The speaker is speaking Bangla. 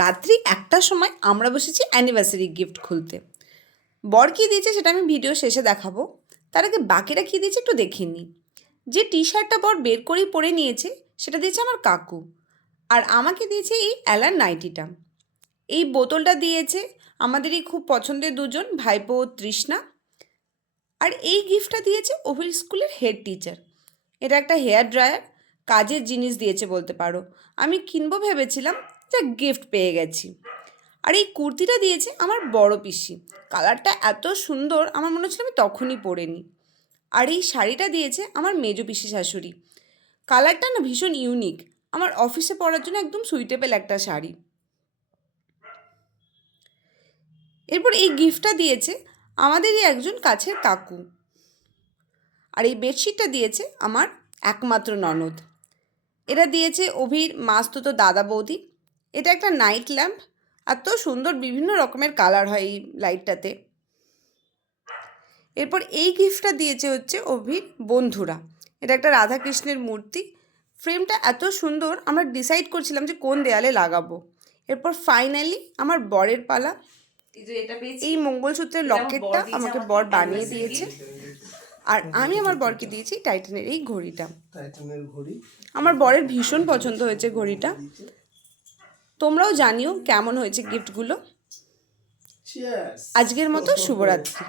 রাত্রি 1টার সময় আমরা বসেছি অ্যানিভার্সারি গিফট খুলতে। বর কী দিয়েছে সেটা আমি ভিডিও শেষে দেখাবো, তার আগে বাকিরা কী দিয়েছে একটু দেখে নিই। যে টি শার্টটা বর বের করেই পরে নিয়েছে সেটা দিয়েছে আমার কাকু, আর আমাকে দিয়েছে এই অ্যালান নাইটিটা। এই বোতলটা দিয়েছে আমাদেরই খুব পছন্দের দুজন, ভাইপো ও তৃষ্ণা। আর এই গিফটটা দিয়েছে অভির স্কুলের হেড টিচার। এটা একটা হেয়ার ড্রায়ার, কাজের জিনিস দিয়েছে বলতে পারো। আমি কিনবো ভেবেছিলাম, যা গিফট পেয়ে গেছি। আর এই কুর্তিটা দিয়েছে আমার বড় পিসি, কালারটা এত সুন্দর আমার মনে হচ্ছিল আমি তখনই পরে নিই। আর এই শাড়িটা দিয়েছে আমার মেজো পিসি শাশুড়ি, কালারটা না ভীষণ ইউনিক, আমার অফিসে পরার জন্য একদম সুইটেবল একটা শাড়ি। এরপর এই গিফটটা দিয়েছে আমাদেরই একজন কাছের কাকু। আর এই বেডশিটটা দিয়েছে আমার একমাত্র ননদ। এটা দিয়েছে অভির মাস্তুতো দাদা বৌদি। এটা একটা নাইট ল্যাম্প, এত সুন্দর বিভিন্ন রকমের কালার হয় এই লাইটটাতে। এরপর এই গিফটটা দিয়েছে হচ্ছে অভির বন্ধুরা। এটা একটা রাধাকৃষ্ণের মূর্তি, ফ্রেমটা এত সুন্দর আমরা ডিসাইড করছিলাম যে কোন দেয়ালে লাগাবো। এরপর ফাইনালি আমার বরের পালা। এই মঙ্গলসূত্রের লকেটটা আমাকে বর বানিয়ে দিয়েছে, আর আমি আমার বরকে দিয়েছি টাইটানের এই ঘড়িটা। আমার বরের ভীষণ পছন্দ হয়েছে ঘড়িটা। তোমরাও জানিও কেমন হয়েছে গিফটগুলো। আজকের মতো শুভরাত্রি।